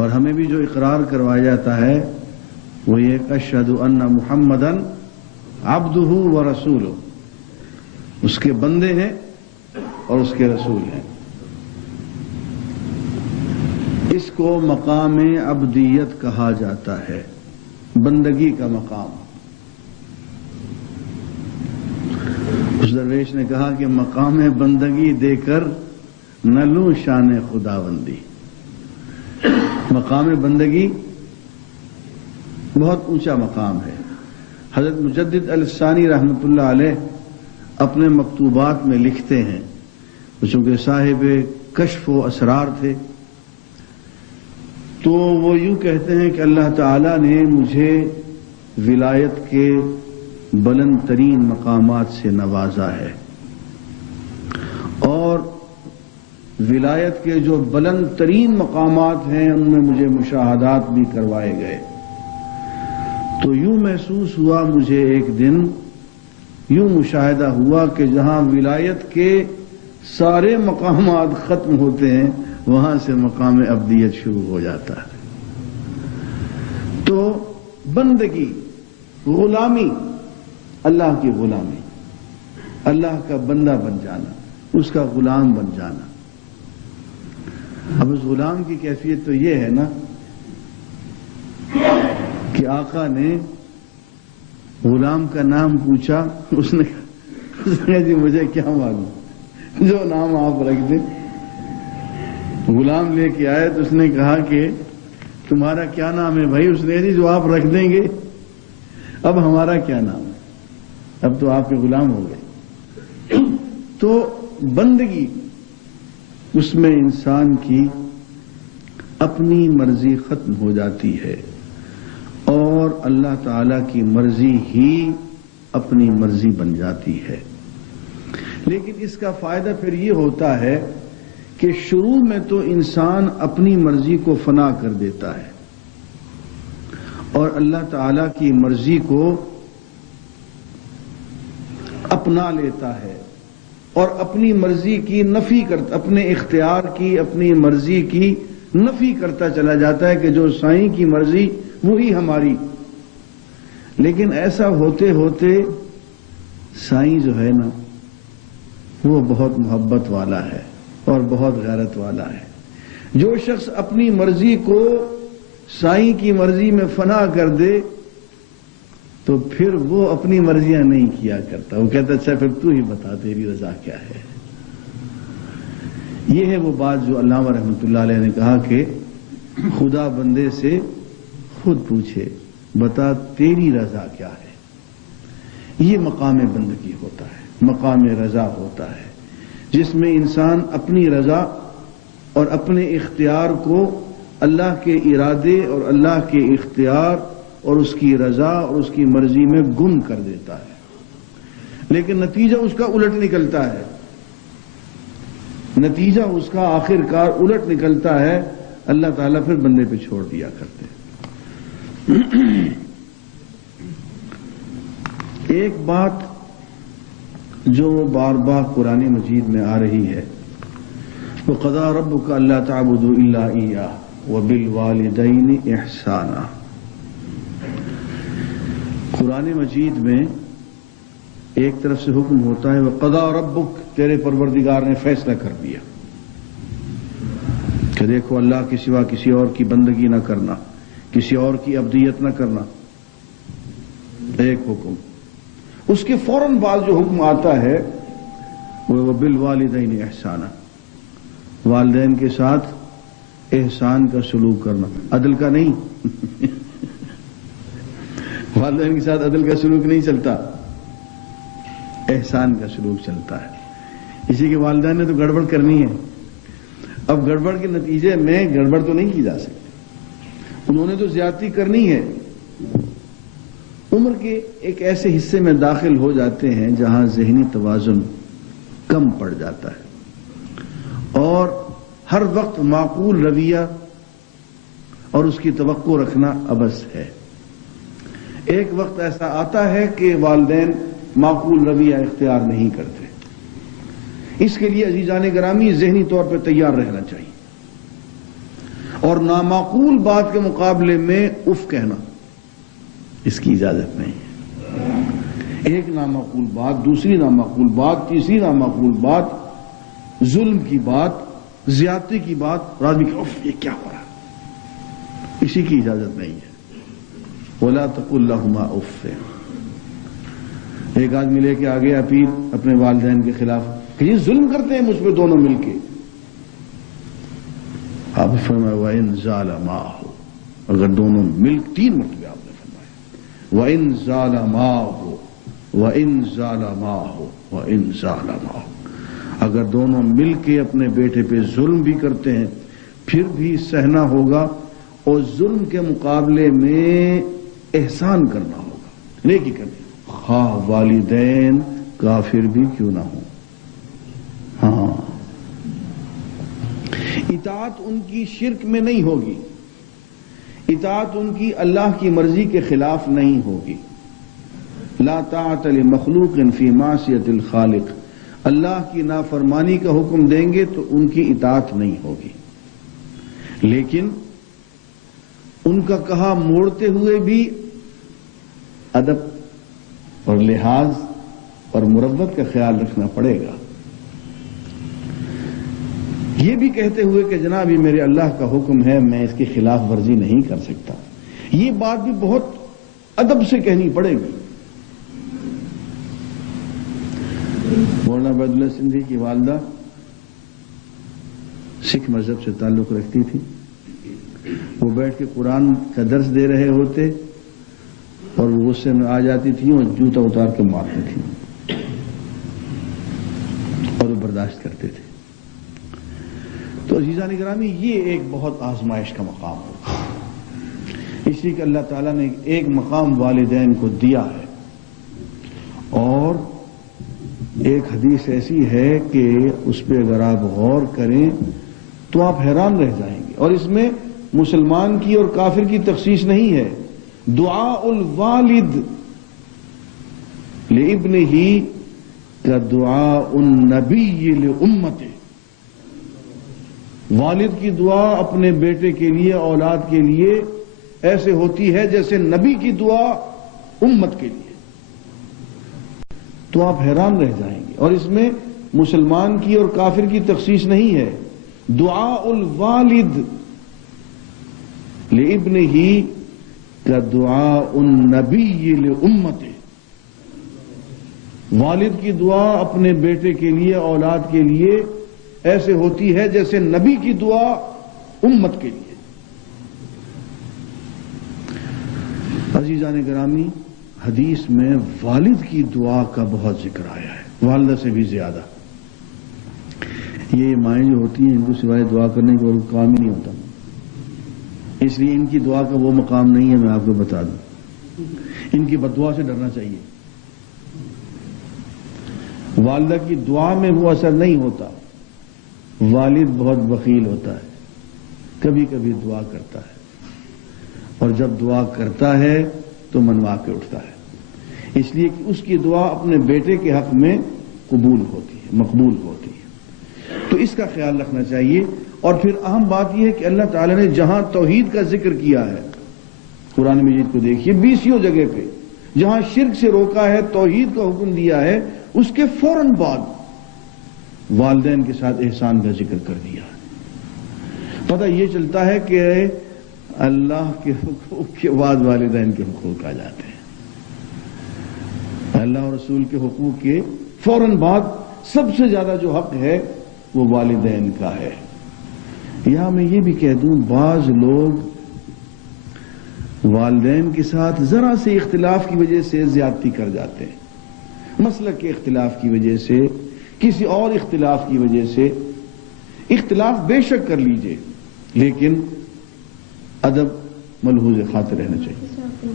اور ہمیں بھی جو اقرار کروایا جاتا ہے وہ یہ کہ اشہد ان محمدن عبدہ و رسولہ، اس کے بندے ہیں اور اس کے رسول ہیں۔ اس کو مقام عبدیت کہا جاتا ہے، بندگی کا مقام۔ اس درویش نے کہا کہ مقام بندگی دے کر نہ لوں شان خداوندی۔ مقام بندگی بہت اونچا مقام ہے۔ حضرت مجدد الثانی رحمۃ اللہ علیہ اپنے مکتوبات میں لکھتے ہیں، چونکہ صاحب کشف و اسرار تھے، تو وہ یوں کہتے ہیں کہ اللہ تعالی نے مجھے ولایت کے بلند ترین مقامات سے نوازا ہے، اور ولایت کے جو بلند ترین مقامات ہیں ان میں مجھے مشاہدات بھی کروائے گئے۔ تو یوں محسوس ہوا مجھے ایک دن، یوں مشاہدہ ہوا کہ جہاں ولایت کے سارے مقامات ختم ہوتے ہیں وہاں سے مقام عبدیت شروع ہو جاتا ہے۔ تو بندگی، غلامی، اللہ کی غلامی، اللہ کا بندہ بن جانا، اس کا غلام بن جانا۔ اب اس غلام کی کیفیت تو یہ ہے نا کہ آقا نے غلام کا نام پوچھا، اس نے کہا جی مجھے کیا معلوم، جو نام آپ رکھ دیں۔ غلام لے کے آئے تو اس نے کہا کہ تمہارا کیا نام ہے بھائی؟ اس نے کہا جی جو آپ رکھ دیں گے۔ اب ہمارا کیا نام ہے؟ اب تو آپ کے غلام ہو گئے۔ تو بندگی، اس میں انسان کی اپنی مرضی ختم ہو جاتی ہے اور اللہ تعالی کی مرضی ہی اپنی مرضی بن جاتی ہے۔ لیکن اس کا فائدہ پھر یہ ہوتا ہے کہ شروع میں تو انسان اپنی مرضی کو فنا کر دیتا ہے اور اللہ تعالی کی مرضی کو اپنا لیتا ہے اور اپنی مرضی کی نفی کرتا، اپنے اختیار کی، اپنی مرضی کی نفی کرتا چلا جاتا ہے کہ جو سائیں کی مرضی وہی ہماری۔ لیکن ایسا ہوتے ہوتے سائیں جو ہے نا وہ بہت محبت والا ہے اور بہت غیرت والا ہے۔ جو شخص اپنی مرضی کو سائیں کی مرضی میں فنا کر دے تو پھر وہ اپنی مرضیاں نہیں کیا کرتا، وہ کہتا اچھا پھر تو ہی بتا تیری رضا کیا ہے۔ یہ ہے وہ بات جو علامہ رحمۃ اللہ علیہ نے کہا کہ خدا بندے سے خود پوچھے بتا تیری رضا کیا ہے۔ یہ مقام بندگی ہوتا ہے، مقام رضا ہوتا ہے، جس میں انسان اپنی رضا اور اپنے اختیار کو اللہ کے ارادے اور اللہ کے اختیار اور اس کی رضا اور اس کی مرضی میں گم کر دیتا ہے، لیکن نتیجہ اس کا الٹ نکلتا ہے، نتیجہ اس کا آخر کار الٹ نکلتا ہے۔ اللہ تعالیٰ پھر بندے پہ چھوڑ دیا کرتے ہیں۔ ایک بات جو بار بار قرآن مجید میں آ رہی ہے، وَقَضَىٰ رَبُّكَ أَلَّا تَعْبُدُوا إِلَّا إِيَّاهُ وَبِالْوَالِدَيْنِ إِحْسَانًا۔ قرآن مجید میں ایک طرف سے حکم ہوتا ہے وَقَضَىٰ رَبُّكَ، تیرے پروردگار نے فیصلہ کر دیا کہ دیکھو اللہ کے سوا کسی اور کی بندگی نہ کرنا، کسی اور کی عبدیت نہ کرنا، ایک حکم۔ اس کے فوراً بعد جو حکم آتا ہے وہ بالوالدین احسانا، والدین کے ساتھ احسان کا سلوک کرنا، عدل کا نہیں۔ والدین کے ساتھ عدل کا سلوک نہیں چلتا، احسان کا سلوک چلتا ہے۔ اسی کے والدین نے تو گڑبڑ کرنی ہے، اب گڑبڑ کے نتیجے میں گڑبڑ تو نہیں کی جا سکتی، انہوں نے تو زیادتی کرنی ہے۔ عمر کے ایک ایسے حصے میں داخل ہو جاتے ہیں جہاں ذہنی توازن کم پڑ جاتا ہے اور ہر وقت معقول رویہ اور اس کی توقع رکھنا عبث ہے۔ ایک وقت ایسا آتا ہے کہ والدین معقول رویہ اختیار نہیں کرتے، اس کے لیے عزیزان گرامی ذہنی طور پہ تیار رہنا چاہیے اور نامعقول بات کے مقابلے میں اف کہنا، اس کی اجازت نہیں ہے۔ ایک نامعقول بات، دوسری نامعقول بات، تیسری نامعقول بات، ظلم کی بات، زیادتی کی بات، اور آدمی کہ اف یہ کیا ہو رہا ہے، اسی کی اجازت نہیں ہے۔ وَلَا تَقُل لَهُمَا اُفٍّ۔ ایک آدمی لے کے آ گیا اپیل اپنے والدین کے خلاف کہ یہ ظلم کرتے ہیں مجھ پہ دونوں مل کے۔ آپ فرمایا وَإِن ظَالَمَاهُ، اگر دونوں مل، 3 مرتبہ آپ نے فرمایا وَإِن ظَالَمَاهُ وَإِن ظَالَمَاهُ وَإِن ظَالَمَاهُ، اگر دونوں مل کے اپنے بیٹے پہ ظلم بھی کرتے ہیں پھر بھی سہنا ہوگا، اور ظلم کے مقابلے میں احسان کرنا ہوگا، نیکی کرنی، خواہ والدین کافر بھی کیوں نہ ہوں۔ ہاں، اطاعت ان کی شرک میں نہیں ہوگی، اطاعت ان کی اللہ کی مرضی کے خلاف نہیں ہوگی۔ لا طاعت لمخلوق فی معصیت الخالق، اللہ کی نافرمانی کا حکم دیں گے تو ان کی اطاعت نہیں ہوگی، لیکن ان کا کہا موڑتے ہوئے بھی ادب اور لحاظ اور مروت کا خیال رکھنا پڑے گا، یہ بھی کہتے ہوئے کہ جناب یہ میرے اللہ کا حکم ہے، میں اس کی خلاف ورزی نہیں کر سکتا، یہ بات بھی بہت ادب سے کہنی پڑے گی۔ مولانا عبید اللہ سندھی کی والدہ سکھ مذہب سے تعلق رکھتی تھی، وہ بیٹھ کے قرآن کا درس دے رہے ہوتے اور وہ غصے میں آ جاتی تھی اور جوتا اتار کے مارتی تھی، اور وہ برداشت کرتے تھے۔ تو عزیزان گرامی، یہ ایک بہت آزمائش کا مقام ہوگا، اس لیے کہ اللہ تعالیٰ نے ایک مقام والدین کو دیا ہے، اور ایک حدیث ایسی ہے کہ اس پہ اگر آپ غور کریں تو آپ حیران رہ جائیں گے، اور اس میں مسلمان کی اور کافر کی تخصیص نہیں ہے۔ دعاء الوالد لابنہ کدعاء النبی لامتہ، والد کی دعا اپنے بیٹے کے لیے، اولاد کے لیے ایسے ہوتی ہے جیسے نبی کی دعا امت کے لیے، تو آپ حیران رہ جائیں گے، اور اس میں مسلمان کی اور کافر کی تخصیص نہیں ہے۔ دعاء الوالد لابنہ کدعاء النبی لامتہ، والد کی دعا اپنے بیٹے کے لیے، اولاد کے لیے ایسے ہوتی ہے جیسے نبی کی دعا امت کے لیے۔ عزیزان گرامی، حدیث میں والد کی دعا کا بہت ذکر آیا ہے، والدہ سے بھی زیادہ۔ یہ مائیں جو ہوتی ہیں ان کو سوائے دعا کرنے کا اور کام ہی نہیں ہوتا، اس لیے ان کی دعا کا وہ مقام نہیں ہے، میں آپ کو بتا دوں۔ ان کی بددعا سے ڈرنا چاہیے، والدہ کی دعا میں وہ اثر نہیں ہوتا۔ والد بہت بخیل ہوتا ہے، کبھی کبھی دعا کرتا ہے، اور جب دعا کرتا ہے تو منوا کے اٹھتا ہے، اس لیے کہ اس کی دعا اپنے بیٹے کے حق میں قبول ہوتی ہے، مقبول ہوتی ہے، تو اس کا خیال رکھنا چاہیے۔ اور پھر اہم بات یہ ہے کہ اللہ تعالی نے جہاں توحید کا ذکر کیا ہے قرآن مجید کو دیکھیے، 20 جگہ پہ جہاں شرک سے روکا ہے، توحید کا حکم دیا ہے، اس کے فوراً بعد والدین کے ساتھ احسان کا ذکر کر دیا ہے۔ پتہ یہ چلتا ہے کہ اللہ کے حقوق کے بعد والدین کے حقوق آ جاتے ہیں، اللہ اور رسول کے حقوق کے فوراً بعد سب سے زیادہ جو حق ہے وہ والدین کا ہے۔ یہاں میں یہ بھی کہہ دوں، بعض لوگ والدین کے ساتھ ذرا سے اختلاف کی وجہ سے زیادتی کر جاتے ہیں، مسلک کے اختلاف کی وجہ سے، کسی اور اختلاف کی وجہ سے۔ اختلاف بے شک کر لیجئے، لیکن ادب ملحوظ خاطر رہنا چاہیے۔